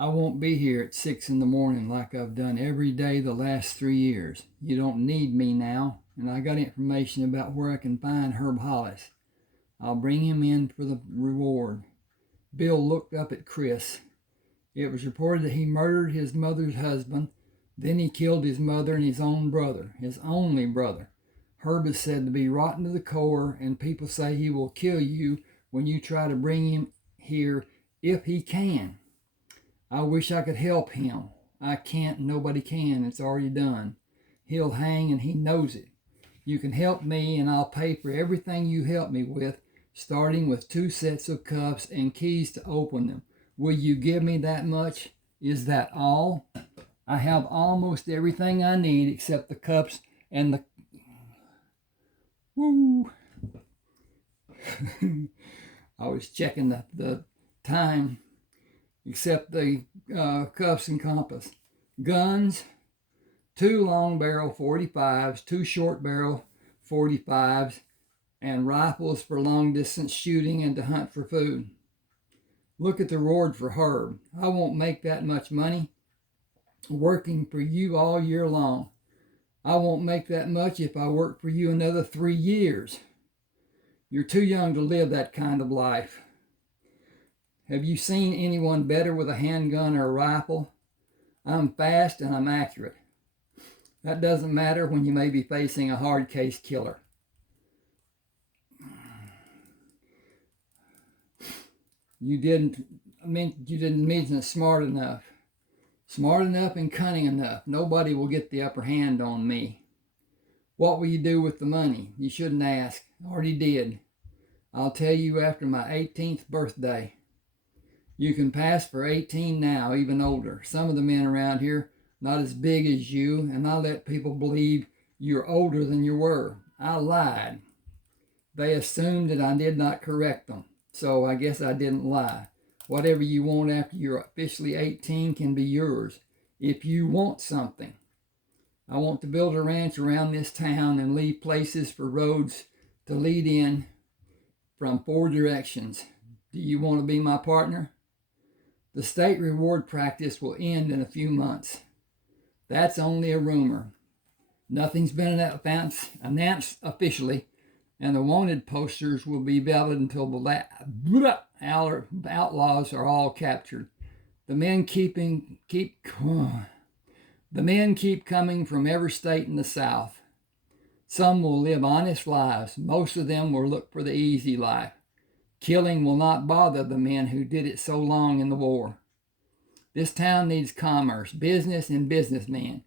I won't be here at 6 in the morning like I've done every day the last 3 years. You don't need me now, and I got information about where I can find Herb Hollis. I'll bring him in for the reward." Bill looked up at Chris. "It was reported that he murdered his mother's husband. Then he killed his mother and his own brother, his only brother. Herb is said to be rotten to the core, and people say he will kill you when you try to bring him here if he can. I wish I could help him. I can't, nobody can. It's already done. He'll hang and he knows it. You can help me and I'll pay for everything you help me with, starting with 2 sets of cuffs and keys to open them. Will you give me that much? Is that all? I have almost everything I need except the cuffs and the..." Woo! I was checking the time. "Except the cuffs and compass. Guns, 2 long barrel 45s, 2 short barrel 45s, and rifles for long distance shooting and to hunt for food. Look at the reward for Herb. I won't make that much money working for you all year long. I won't make that much if I work for you another 3 years. You're too young to live that kind of life. Have you seen anyone better with a handgun or a rifle? I'm fast and I'm accurate. That doesn't matter when you may be facing a hard case killer. You didn't mention smart enough. Smart enough and cunning enough. Nobody will get the upper hand on me. What will you do with the money? You shouldn't ask. Already did. I'll tell you after my 18th birthday. You can pass for 18 now, even older. Some of the men around here, not as big as you, and I let people believe you're older than you were. I lied. They assumed that I did not correct them, so I guess I didn't lie. Whatever you want after you're officially 18 can be yours, if you want something. I want to build a ranch around this town and leave places for roads to lead in from 4 directions. Do you want to be my partner? The state reward practice will end in a few months. That's only a rumor. Nothing's been announced officially, and the wanted posters will be valid until the outlaws are all captured. The men keep coming from every state in the South. Some will live honest lives. Most of them will look for the easy life. Killing will not bother the men who did it so long in the war. This town needs commerce, business, and businessmen.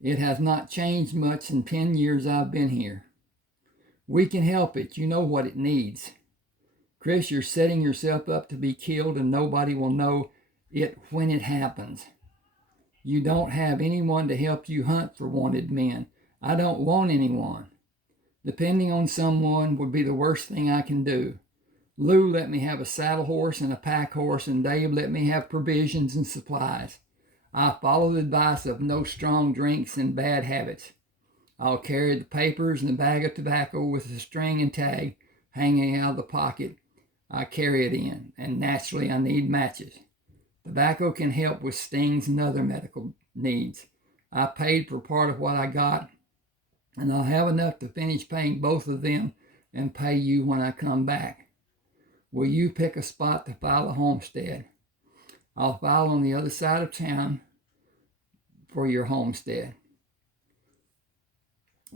It has not changed much in 10 years I've been here. We can help it. You know what it needs. Chris, you're setting yourself up to be killed and nobody will know it when it happens. You don't have anyone to help you hunt for wanted men. I don't want anyone. Depending on someone would be the worst thing I can do. Lou let me have a saddle horse and a pack horse, and Dave let me have provisions and supplies. I follow the advice of no strong drinks and bad habits. I'll carry the papers and a bag of tobacco with a string and tag hanging out of the pocket I carry it in, and naturally I need matches. Tobacco can help with stings and other medical needs. I paid for part of what I got, and I'll have enough to finish paying both of them and pay you when I come back. Will you pick a spot to file a homestead? I'll file on the other side of town for your homestead.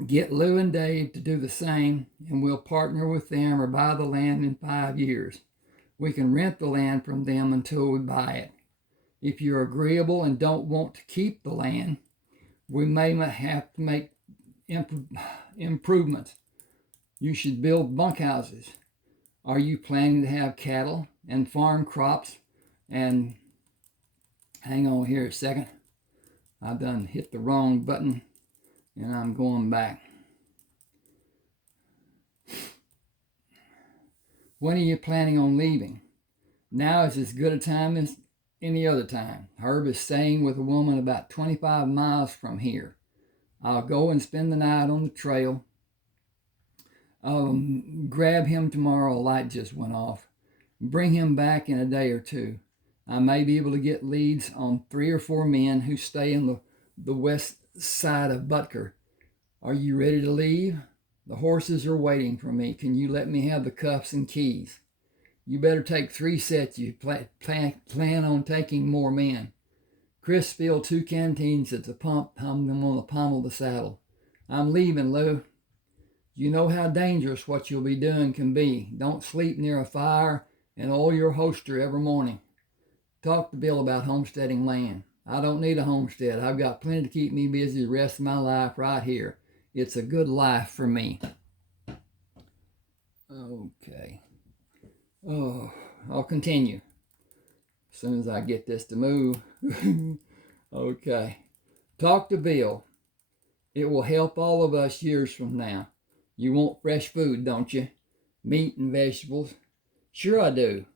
Get Lou and Dave to do the same, and we'll partner with them or buy the land in 5 years. We can rent the land from them until we buy it. If you're agreeable and don't want to keep the land, we may have to make improvements. You should build bunkhouses. Are you planning to have cattle and farm crops? And hang on here a second. I done hit the wrong button and I'm going back. When are you planning on leaving? Now is as good a time as any other time. Herb is staying with a woman about 25 miles from here. I'll go and spend the night on the trail. Grab him tomorrow. A light just went off. Bring him back in a day or two. I may be able to get leads on 3 or 4 men who stay in the west side of Butker. Are you ready to leave? The horses are waiting for me. Can you let me have the cuffs and keys? You better take 3 sets. You plan on taking more men. Chris filled 2 canteens at the pump, hung them on the pommel of the saddle. I'm leaving, Lou. You know how dangerous what you'll be doing can be. Don't sleep near a fire and oil your holster every morning. Talk to Bill about homesteading land. I don't need a homestead. I've got plenty to keep me busy the rest of my life right here. It's a good life for me. Okay. Oh, I'll continue as soon as I get this to move. Okay. Talk to Bill. It will help all of us years from now. You want fresh food, don't you? Meat and vegetables. Sure I do.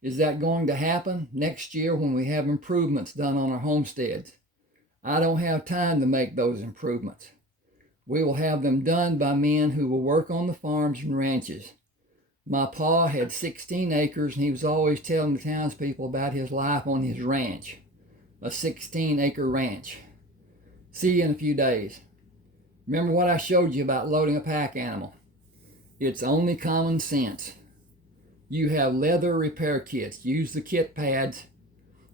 Is that going to happen next year when we have improvements done on our homesteads? I don't have time to make those improvements. We will have them done by men who will work on the farms and ranches. My pa had 16 acres and he was always telling the townspeople about his life on his ranch, a 16-acre ranch. See you in a few days. Remember what I showed you about loading a pack animal? It's only common sense. You have leather repair kits. Use the kit pads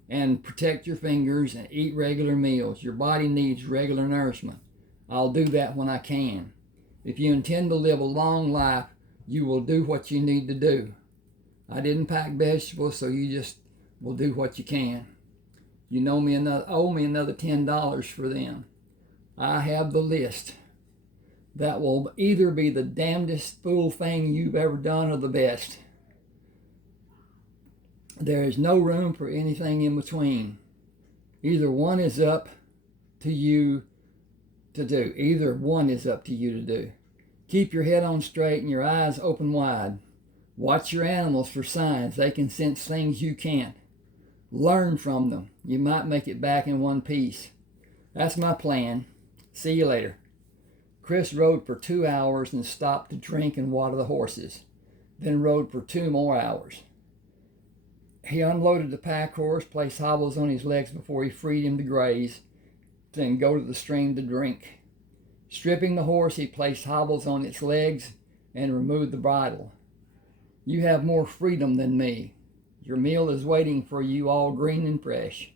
and protect your fingers and eat regular meals. Your body needs regular nourishment. I'll do that when I can. If you intend to live a long life, you will do what you need to do. I didn't pack vegetables, so you just will do what you can. You owe me another $10 for them. I have the list. That will either be the damnedest fool thing you've ever done or the best. There is no room for anything in between. Either one is up to you to do. Either one is up to you to do. Keep your head on straight and your eyes open wide. Watch your animals for signs. They can sense things you can't. Learn from them. You might make it back in one piece. That's my plan. See you later. Chris rode for 2 hours and stopped to drink and water the horses, then rode for 2 more hours. He unloaded the pack horse, placed hobbles on his legs before he freed him to graze, then go to the stream to drink. Stripping the horse, he placed hobbles on its legs and removed the bridle. You have more freedom than me. Your meal is waiting for you, all green and fresh.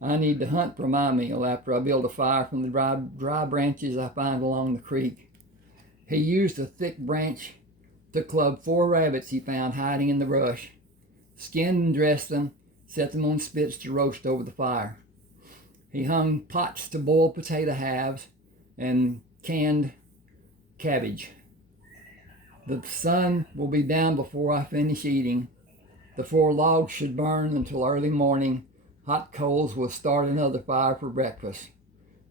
I need to hunt for my meal after I build a fire from the dry branches I find along the creek. He used a thick branch to club 4 rabbits he found hiding in the brush, skinned and dressed them, set them on spits to roast over the fire. He hung pots to boil potato halves and canned cabbage. The sun will be down before I finish eating. The 4 logs should burn until early morning. Hot coals will start another fire for breakfast.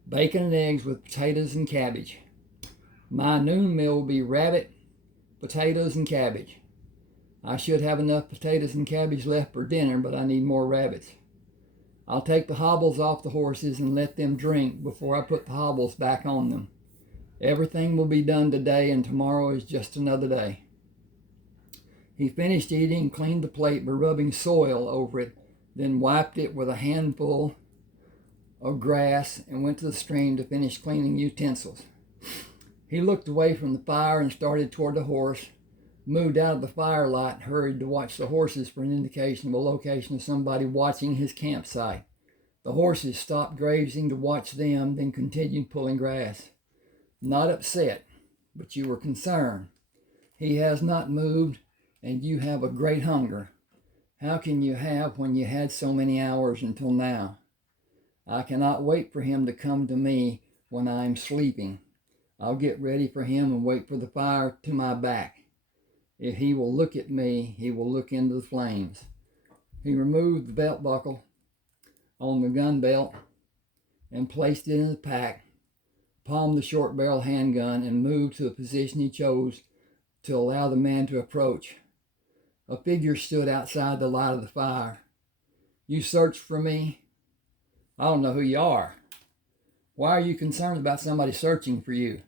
Bacon and eggs with potatoes and cabbage. My noon meal will be rabbit, potatoes, and cabbage. I should have enough potatoes and cabbage left for dinner, but I need more rabbits. I'll take the hobbles off the horses and let them drink before I put the hobbles back on them. Everything will be done today, and tomorrow is just another day. He finished eating and cleaned the plate by rubbing soil over it, then wiped it with a handful of grass and went to the stream to finish cleaning utensils. He looked away from the fire and started toward the horse, moved out of the firelight and hurried to watch the horses for an indication of a location of somebody watching his campsite. The horses stopped grazing to watch them, then continued pulling grass. Not upset, but you were concerned. He has not moved, and you have a great hunger. How can you have when you had so many hours until now? I cannot wait for him to come to me when I am sleeping. I'll get ready for him and wait for the fire to my back. If he will look at me, he will look into the flames. He removed the belt buckle on the gun belt and placed it in the pack, palmed the short barrel handgun, and moved to the position he chose to allow the man to approach. A figure stood outside the light of the fire. You searched for me? I don't know who you are. Why are you concerned about somebody searching for you?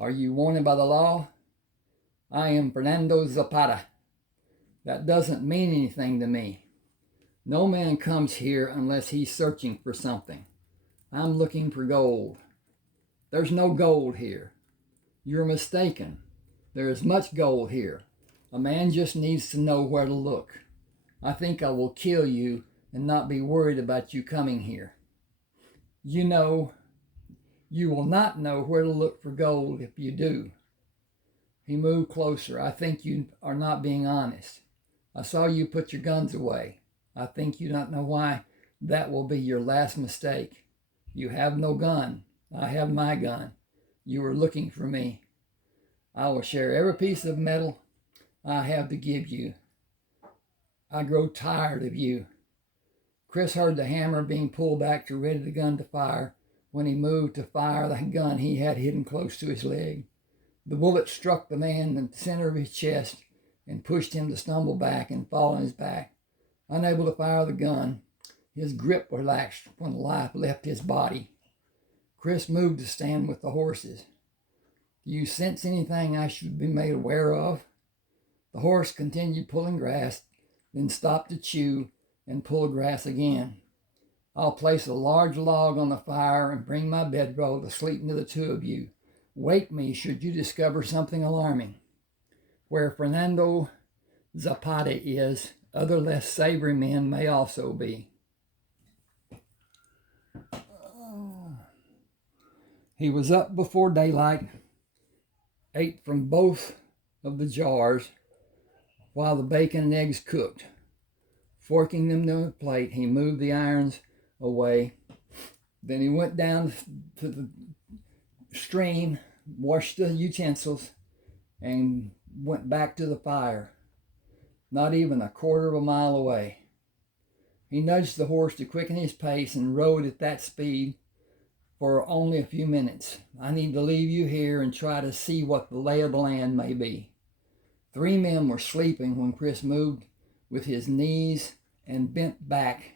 Are you wanted by the law? I am Fernando Zapata. That doesn't mean anything to me. No man comes here unless he's searching for something. I'm looking for gold. There's no gold here. You're mistaken. There is much gold here. A man just needs to know where to look. I think I will kill you and not be worried about you coming here. You know, you will not know where to look for gold if you do. He moved closer. I think you are not being honest. I saw you put your guns away. I think you don't know why that will be your last mistake. You have no gun. I have my gun. You are looking for me. I will share every piece of metal I have to give you. I grow tired of you. Chris heard the hammer being pulled back to ready the gun to fire. When he moved to fire the gun he had hidden close to his leg, the bullet struck the man in the center of his chest and pushed him to stumble back and fall on his back. Unable to fire the gun, his grip relaxed when life left his body. Chris moved to stand with the horses. Do you sense anything I should be made aware of? The horse continued pulling grass, then stopped to chew and pull grass again. I'll place a large log on the fire and bring my bedroll to sleep near the two of you. Wake me should you discover something alarming. Where Fernando Zapata is, other less savory men may also be. He was up before daylight, ate from both of the jars while the bacon and eggs cooked. Forking them to a plate, he moved the irons away. Then he went down to the stream, washed the utensils, and went back to the fire, not even a quarter of a mile away. He nudged the horse to quicken his pace and rode at that speed for only a few minutes. I need to leave you here and try to see what the lay of the land may be. 3 men were sleeping when Chris moved with his knees and bent back.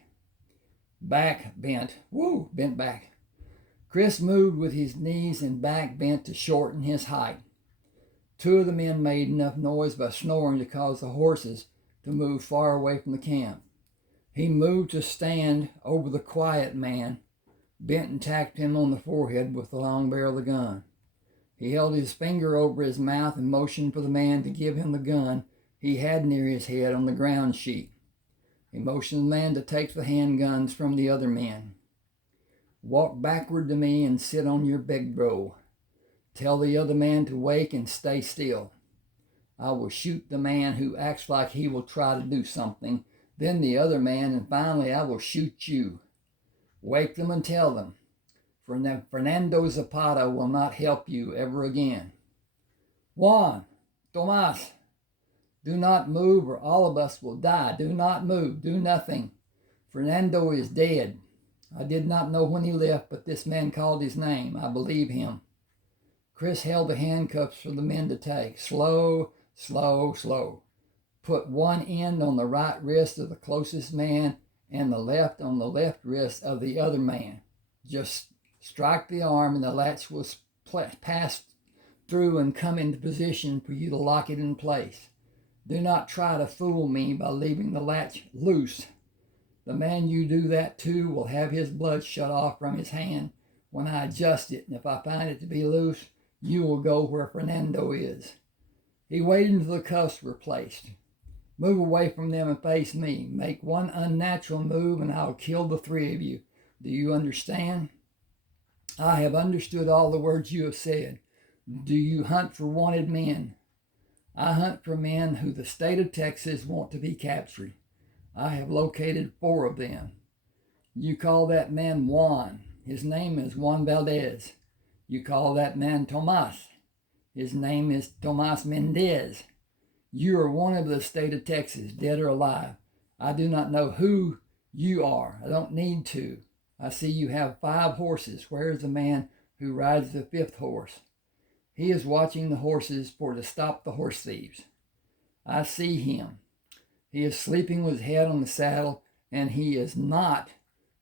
Bent back. Chris moved with his knees and back bent to shorten his height. 2 of the men made enough noise by snoring to cause the horses to move far away from the camp. He moved to stand over the quiet man, bent and tapped him on the forehead with the long barrel of the gun. He held his finger over his mouth and motioned for the man to give him the gun he had near his head on the ground sheet. He motioned the man to take the handguns from the other men. Walk backward to me and sit on your bedroll. Tell the other man to wake and stay still. I will shoot the man who acts like he will try to do something, then the other man, and finally I will shoot you. Wake them and tell them, Fernando Zapata will not help you ever again. Juan, Tomas, do not move or all of us will die. Do not move. Do nothing. Fernando is dead. I did not know when he left, but this man called his name. I believe him. Chris held the handcuffs for the men to take. Slow, slow, slow. Put one end on the right wrist of the closest man and the left on the left wrist of the other man. Just strike the arm and the latch will pass through and come into position for you to lock it in place. Do not try to fool me by leaving the latch loose. The man you do that to will have his blood shut off from his hand when I adjust it, and if I find it to be loose, you will go where Fernando is. He waited until the cuffs were placed. Move away from them and face me. Make one unnatural move and I'll kill the 3 of you. Do you understand? I have understood all the words you have said. Do you hunt for wanted men? I hunt for men who the state of Texas want to be captured. I have located 4 of them. You call that man Juan. His name is Juan Valdez. You call that man Tomas. His name is Tomas Mendez. You are one of the state of Texas, dead or alive. I do not know who you are. I don't need to. I see you have 5 horses. Where is the man who rides the 5th horse? He is watching the horses to stop the horse thieves. I see him. He is sleeping with his head on the saddle, and he is not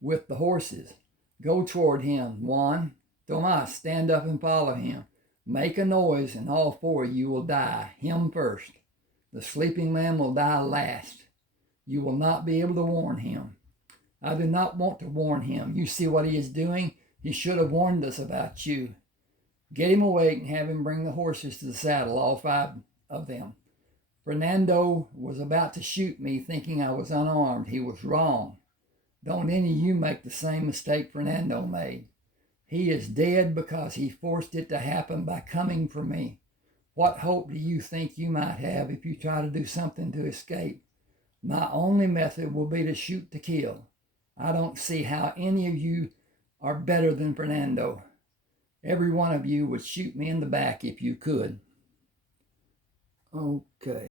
with the horses. Go toward him, Juan. Tomas, stand up and follow him. Make a noise, and all 4 of you will die. Him first. The sleeping man will die last. You will not be able to warn him. I do not want to warn him. You see what he is doing? He should have warned us about you. Get him awake and have him bring the horses to the saddle, all 5 of them. Fernando was about to shoot me thinking I was unarmed. He was wrong. Don't any of you make the same mistake Fernando made. He is dead because he forced it to happen by coming for me. What hope do you think you might have if you try to do something to escape? My only method will be to shoot to kill. I don't see how any of you are better than Fernando. Every one of you would shoot me in the back if you could. Okay.